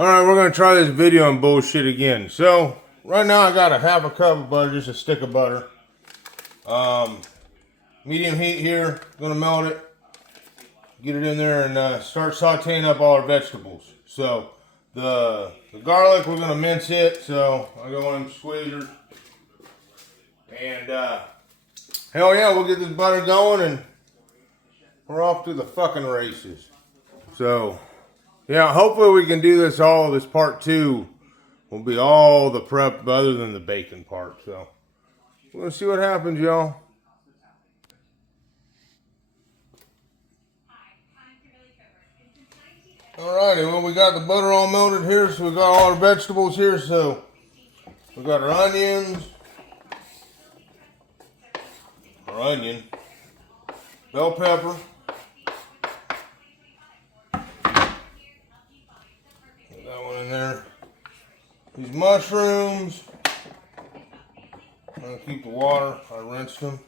Alright, we're going to try this video on bullshit again. So, right now I got a half a cup of butter, just a stick of butter. Medium heat here, going to melt it. Get it in there and start sauteing up all our vegetables. So, the garlic, we're going to mince it. So, I go in squeezers. And, hell yeah, we'll get this butter going and we're off to the fucking races. So, yeah, hopefully we can do this all. This part 2 will be all the prep other than the bacon part. So, we'll see what happens, y'all. Alrighty, well, we got the butter all melted here, so we got all our vegetables here. So, we got our onions, bell pepper, put that one in there. These mushrooms, I'm gonna keep the water, I rinsed them.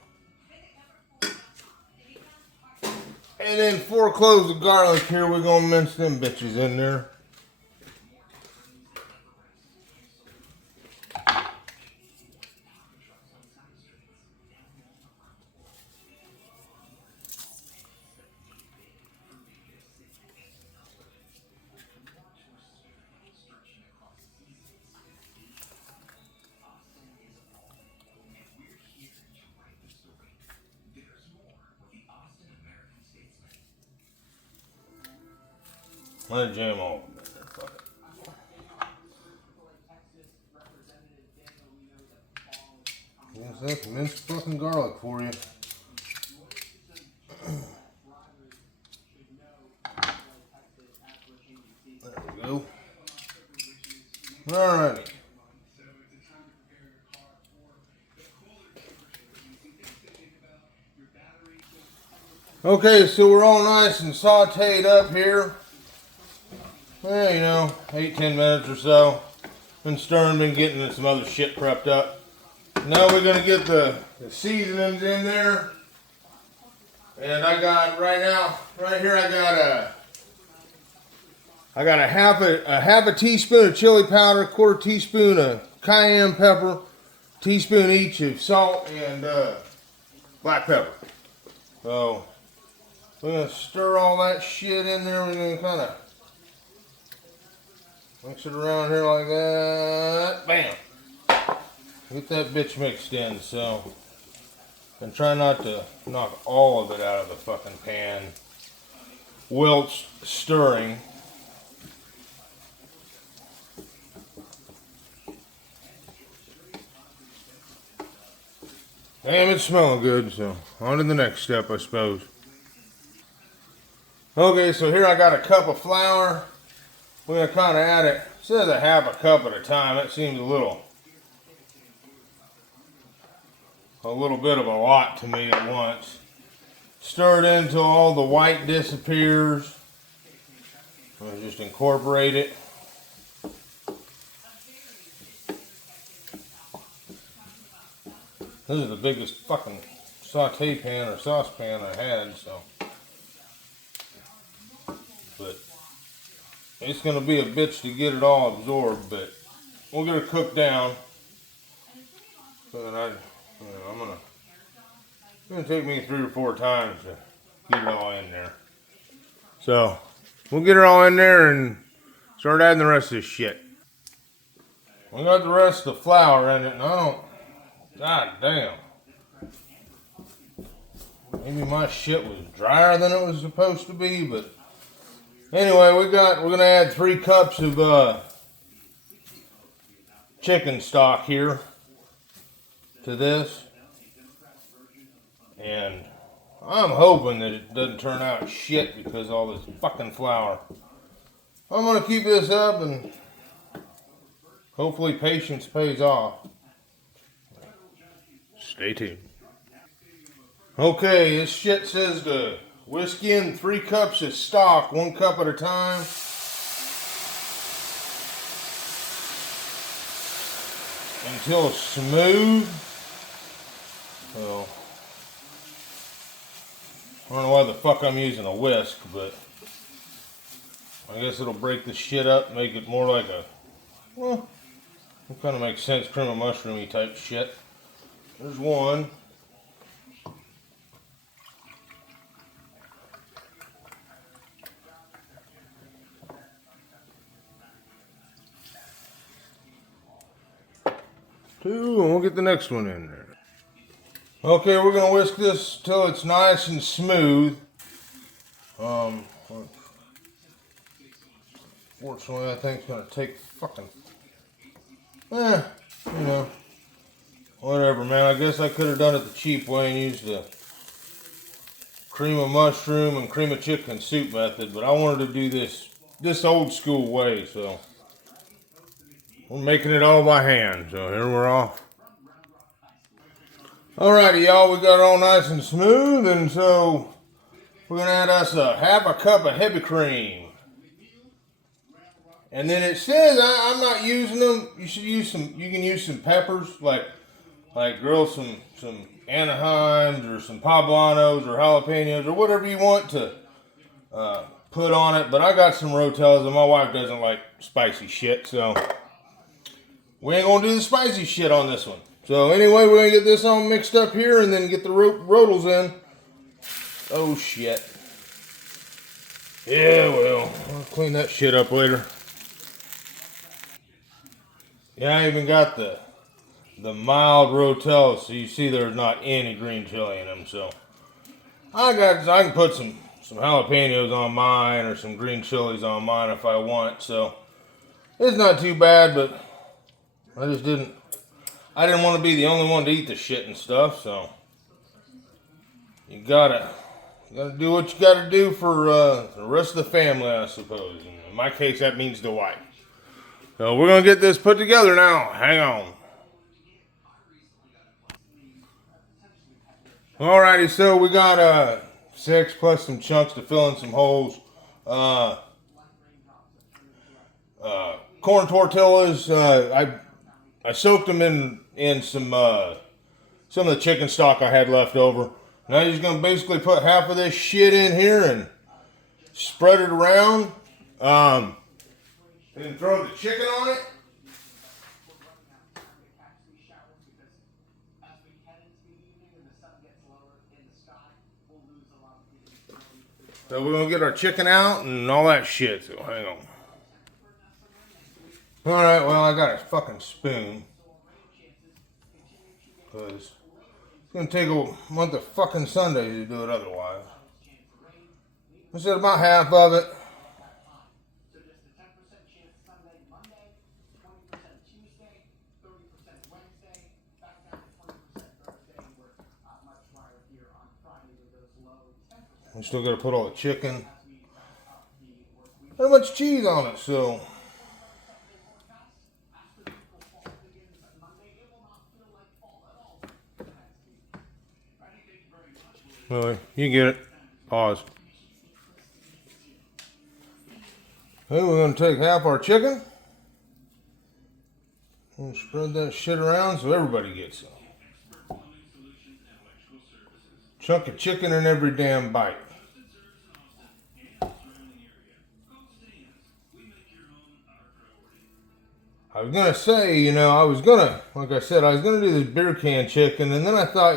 And then 4 cloves of garlic here, we're gonna mince them bitches in there. Let it jam all in there. Fuck it. Yes, that's minced fucking garlic for you. There we go. Alrighty. Okay, so we're all nice and sauteed up here. Well, you know, 8-10 minutes or so. Been stirring, been getting some other shit prepped up. Now we're gonna get the seasonings in there. And I got right here I got a half a teaspoon of chili powder, 1/4 teaspoon of cayenne pepper, teaspoon each of salt and black pepper. So we're gonna stir all that shit in there. We're gonna kind of mix it around here like that. Bam! Get that bitch mixed in. So, and try not to knock all of it out of the fucking pan whilst stirring. Damn, it's smelling good. So, on to the next step, I suppose. Okay, so here I got a cup of flour. We're going to kind of add it. It says a half a cup at a time. That seems a little bit of a lot to me at once. Stir it until all the white disappears. I'll just incorporate it. This is the biggest fucking saute pan or saucepan I had, so. But it's going to be a bitch to get it all absorbed, but we'll get it cooked down. So that it's going to take me 3 or 4 times to get it all in there. So we'll get it all in there and start adding the rest of this shit. We got the rest of the flour in it, and god damn. Maybe my shit was drier than it was supposed to be, but anyway, we're gonna add 3 cups of chicken stock here to this, and I'm hoping that it doesn't turn out shit because of all this fucking flour. I'm gonna keep this up, and hopefully patience pays off. Stay tuned. Okay, this shit says to whisk in 3 cups of stock, 1 cup at a time. Until it's smooth. So, I don't know why the fuck I'm using a whisk, but I guess it'll break the shit up, make it more like a, well, it kind of makes sense, cream of mushroomy type shit. There's one. Two, and we'll get the next one in there. Okay, we're gonna whisk this till it's nice and smooth. Fortunately, I think it's gonna take fucking, you know, whatever, man. I guess I could have done it the cheap way and used the cream of mushroom and cream of chicken soup method, but I wanted to do this old school way, so we're making it all by hand. So here we're off. Alrighty, y'all, we got it all nice and smooth, and so we're gonna add us a half a cup of heavy cream. And then it says I'm not using them. You should use some. You can use some peppers, like grill some Anaheims or some poblanos or jalapenos or whatever you want to put on it. But I got some Rotels, and my wife doesn't like spicy shit, so we ain't gonna do the spicy shit on this one. So anyway, we're gonna get this all mixed up here, and then get the Rotels in. Oh shit. Yeah, well, I'll clean that shit up later. Yeah, I even got the mild Rotel, so you see there's not any green chili in them. So I can put some jalapenos on mine or some green chilies on mine if I want. So it's not too bad, but I didn't want to be the only one to eat the shit and stuff. So you gotta do what you gotta do for the rest of the family, I suppose. And in my case, that means the wife. So we're going to get this put together now. Hang on. Alrighty, so we got 6 plus some chunks to fill in some holes. Corn tortillas. I soaked them in some of the chicken stock I had left over. Now you're just going to basically put half of this shit in here and spread it around. Then throw the chicken on it. So we're going to get our chicken out and all that shit, so hang on. Alright, well, I got a fucking spoon. Because it's going to take a month of fucking Sundays to do it otherwise. I said about half of it. We still got to put all the chicken. Not much cheese on it, so. Really, you get it. Pause. Okay, we're going to take half our chicken and spread that shit around so everybody gets some. Chunk of chicken in every damn bite. I was going to say, like I said, I was going to do this beer can chicken, and then I thought,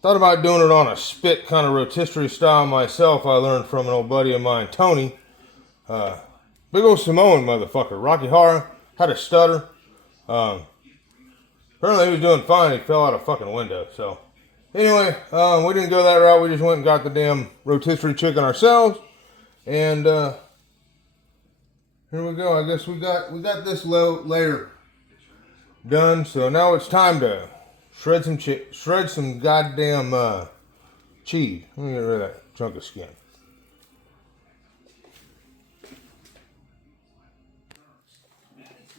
thought about doing it on a spit kind of rotisserie style myself. I learned from an old buddy of mine, Tony. Big old Samoan motherfucker. Rocky Horror, had a stutter. Apparently he was doing fine. He fell out a fucking window. So anyway, we didn't go that route. We just went and got the damn rotisserie chicken ourselves. And here we go. I guess we got this layer done. So now it's time to shred some goddamn cheese. Let me get rid of that chunk of skin.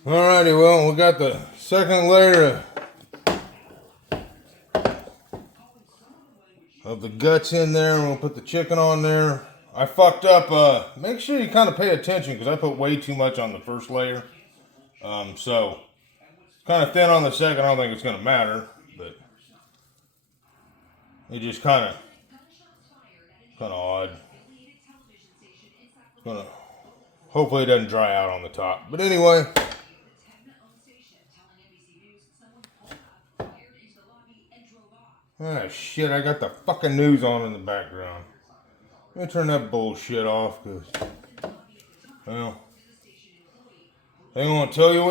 Alrighty, well, we got the second layer of the guts in there, and we'll put the chicken on there. I fucked up. Make sure you kind of pay attention because I put way too much on the first layer. So kind of thin on the second. I don't think it's going to matter, but it just kind of Kind of odd. Hopefully it doesn't dry out on the top. But anyway. Ah, shit, I got the fucking news on in the background. Let me turn that bullshit off, because, well, they don't want to tell you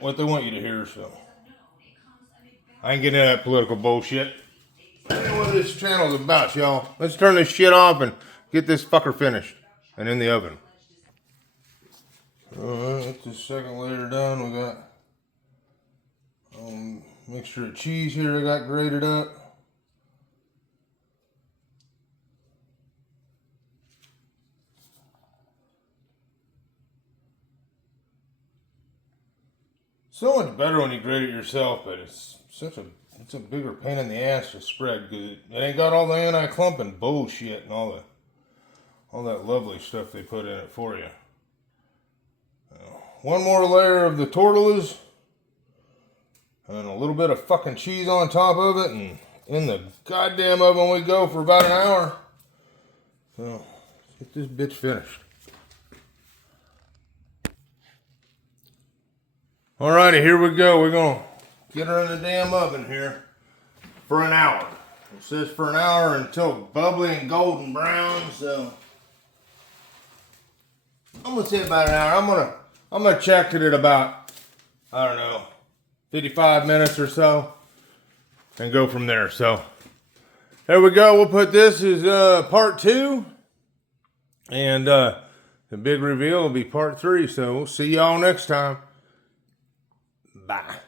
what they want you to hear, so. I ain't getting into that political bullshit. I don't know what this channel's about, y'all. Let's turn this shit off and get this fucker finished and in the oven. Alright, that's the second layer done. We got mixture of cheese here I got grated up. So much better when you grate it yourself, but it's a bigger pain in the ass to spread because it ain't got all the anti-clumping bullshit and all that lovely stuff they put in it for you. One more layer of the tortillas and a little bit of fucking cheese on top of it, and in the goddamn oven we go for about an hour. So let's get this bitch finished. Alrighty, here we go. We're gonna get her in the damn oven here for an hour. It says for an hour until bubbly and golden brown, so I'm gonna say about an hour. I'm gonna check it at about, I don't know, 55 minutes or so, and go from there. So there we go. We'll put this as part 2, and the big reveal will be part 3. So we'll see y'all next time. Bye.